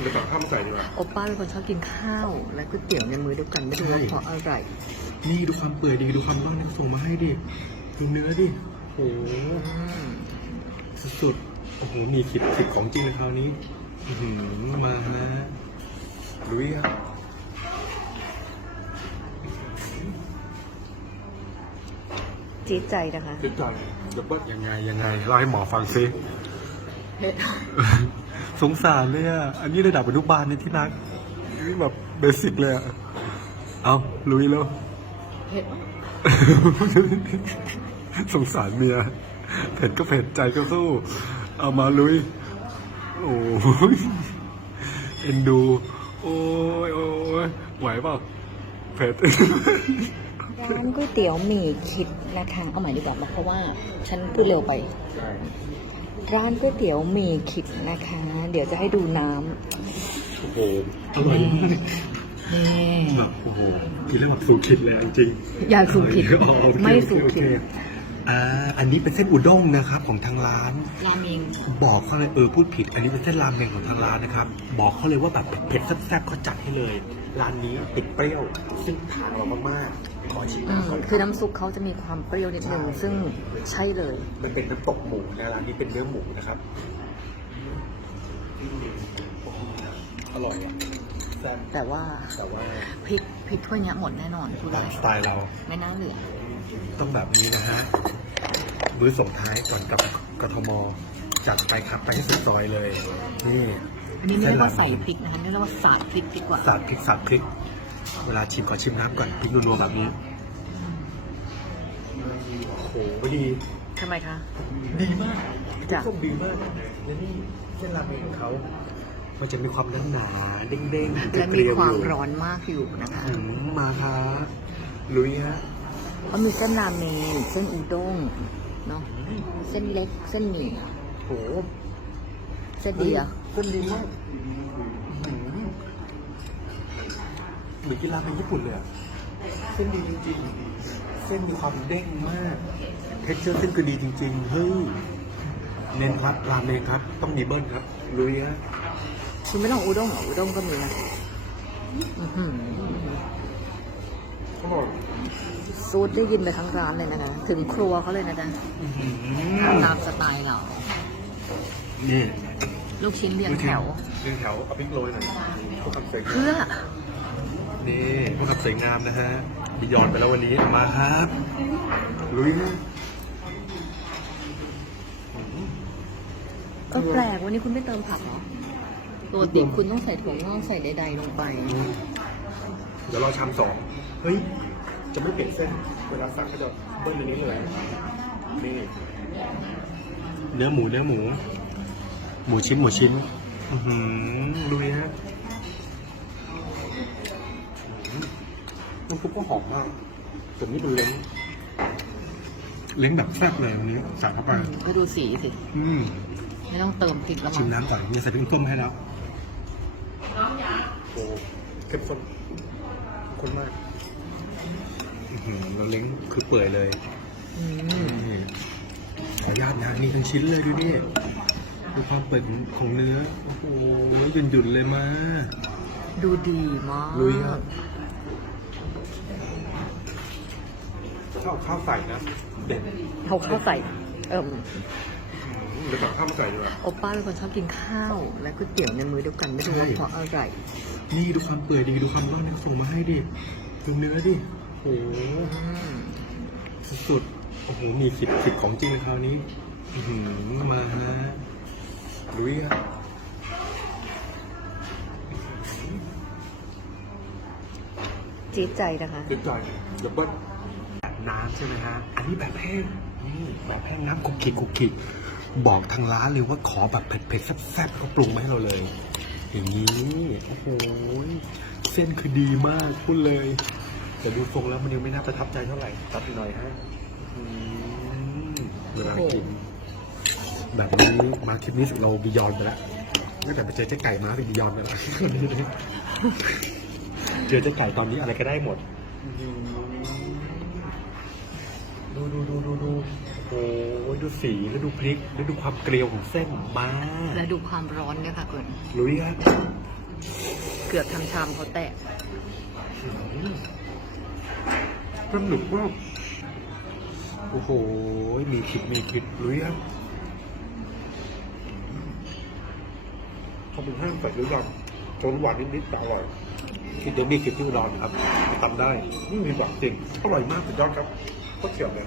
เดี๋ยวสั่งข้าวมาใส่ดีกว่า โอป้าเป็นคนชอบกินข้าว และก๋วยเตี๋ยวในมือเดียวกันไม่รู้ว่าใช่เพราะอะไรนี่ดูความเปื่อยดีดูความร่อนที่เขาส่งมาให้ดิดูเนื้อดิโอ้โหอืมสุดๆโอ้โหมีขิดขิดของจริงในคราวนี้อื้อหือมาฮะลุยครับจี๊ดใจนะคะเดี๋ยวก่อนเดี๋ยวเบิ้ลยังไงยังไงเล่าให้หมอฟังซิ เผ็ด สงสารเลยอะ อันนี้ระดับอนุบาลในที่รักนี่แบบเบสิกเลยอะ เอาลุยแล้ว เผ็ดสงสารเมีย เผ็ดก็เผ็ดใจก็สู้ เอามาลุย โอ้ยเอ็นดู โอ้ยโอ้ยไหวเปล่าเผ็ด ร้านก๋วยเตี๋ยวหมี่คิดนะคะ เอาใหม่ดีกว่าเพราะว่า ฉันพูดเร็วไป ร้านก๋วยเตี๋ยวหมี่คิดนะคะ เดี๋ยวจะให้ดูน้โอ้โหอร่อยมากำนี่ แบบโอ้โหกินแล้วแบบสูคิดเลยอะจริงอย่าสูคิดอ๋อโอเคไม่สูโอเคคิด โอเคอ่าอันนี้เป็นเส้นอุด้งนะครับของทางร้าน ราเมงบอกเขาเลยเออพูดผิด อันนี้เป็นเส้นรามเมงของทางร้านนะครับ บอกเขาเลยว่าแบบเผ็ดๆแซ่บๆเขาจัดให้เลย ร้านนี้ติดเปรี้ยว ซึ่งทางเรามากๆขอชิมอืมก่อนคือน้ำซุปเขาจะมีความเปรี้ยวนิดนึงซึ่งใช่เลย มันเป็นน้ำตกหมูนะร้านนี้เป็นเนื้อหมูนะครับอร่อยอะแซ่บแต่ว่าแต่ว่าพริกพริกถ้วยเนี้ยหมดแน่นอนพูดเลตามยสไตล์เรา ไม่น่าเหลือ ต้องแบบนี้นะฮะ มื้อส่งท้ายก่อนกลับกทม จัดไปครับไปให้สุดซอยเลย นี่ อันนี้ไม่เรียกว่าส้ใส่นรมพริกนะคะเรียกว่าสาดพริกดีกว่าสาดพริกสาดพริก เวลาชิมขอชิมน้ำก่อนพริกนัวๆแบบนี้โอ้โหดีทำไมคะดีมากจ้ะส้มดีมากและนี่เส้นราเมงของเขามันจะมีความหนาหนาๆเด้งๆและเกมีลียวความอยู่ร้อนมากอยู่นะคะอืมมาครับลุยฮะก็มีเส้นราเมงเส้นอุด้งเนาะเส้นเล็กเส้นหมี่โหเส้นเดียว เส้นดีมากอื้อหือเหมือนกินราเมงญี่ปุ่นเลยอะเส้นดีจริงๆ เส้นมีความเด้งมาก เท็กเจอร์เส้นก็ดีจริง ๆ เฮ้ย เน้นครับราเมงครับ ต้องมีเบิ้ลครับ ลุยฮะคุณไม่ต้องอุด้งเหรออุด้งก็มีนะอื้อหืออร่อยซูดได้ยินไปทั้งร้านเลยนะคะ ถึงครัวเขาเลยนะจ๊ะอื้อหือตามสไตล์เรา นี่ ลูกชิ้นเรียงแถว เรียงแถวเอาพริกโรยหน่อยพวกคำสวยงามเพื่อ นี่พวกคำสวยงามนะฮะบิยอนไปแล้ววันนี้มาครับลุยฮะก็แปลกวันนี้คุณไม่เติมผักเหรอตัวติคุณต้องใส่ถั่วงอกใส่ใดๆลงไป เดี๋ยวรอชามสองเฮ้ย จะไม่เปลี่ยนเส้น เวลาสั่งก็จะเบิ้ลอันนี้เลยนี่เนื้อหมูเนื้อหมู หมูชิ้นหมูชิ้น อือหือลุยฮะอื้อหือน้ำซุปก็หอมมากแต่นี่เป็นเล้งเล้งแบบแซ่บเลยวันนี้สั่งเข้าไปก็ดูสีสิ อืมไม่ต้องเติมพริกแล้วชิมั้มงน้ำก่อนมีใส่พริกส้มให้แล้วโอ้เข้มส้มคนมากอื้อหือเราเล้งคือเปื่อยเลย อืม นี่ขออนุญาตนะนี่ทั้งชิ้นเลยดูนี่ ดูความเปื่อยของของเนื้อ โอ้โหหยุ่นหยุ่นๆเลยมาดูดีมากลุยครับข้าวข้าวใส่นะ เด็ดเขาเข้าใส่เอิ่มเดี๋ยวสั่งข้าวมาใส่ดีกว่า โอป้าเป็นคนชอบกินข้าว และก๋วยเตี๋ยวในมือเดียวกันไม่รู้ว่าใช่เพราะอะไรนี่ดูความเปื่อยดีดูความร่อนที่เขาส่งมาให้ดิ ดูเนื้อดิ โอ้โห อืมสุดๆโอ้โห มีขิดขิดของจริงในคราวนี้ อื้อหือมาฮะ ลุยครับจี๊ดใจนะคะเดี๋ยวก่อนเดี๋ยวเบิ้ลแบบน้ำใช่ไหมฮะ อันนี้แบบแห้งนี่แบบแห้งน้ำคุกคิกคุกคิกบอกทางร้านเลยว่าขอแบบเผ็ดๆแซ่บๆเขาปรุงมาให้เราเลย อย่างนี้โอ้โหเส้นคือดีมากพูดเลยแต่ดูทรงแล้วมันยังไม่น่าประทับใจเท่าไหร่ตัดอีกหน่อยฮะอืมเวลากิน แบบนี้มาคลิปนี้เราบียอนไปแล้วตั้งแต่ไปเจอเจ๊ไก่มาเป็นบียอนไปแล้วเจอเจ๊ไก่ตอนนี้อะไรก็ได้หมด ดูดูดูดูดูโอ้โหโอ้ยดูสีแล้วดูพริกแล้วดูความเกลียวของเส้นมาและดูความร้อนเนี่ยค่ะคุณลุยครับเกือบทำชามเขาแตกสนุกมากโอ้โหมีคิดมีคิดลุยครับ เขาเป็นแห้งใส่ด้วยกันจนหวานนิดๆแต่อร่อยคิดเดี๋ยวมีคิดที่อุดรครับทำได้ไม่มีหวังจริงอร่อยมากสุดยอดครับก็เขียวเลย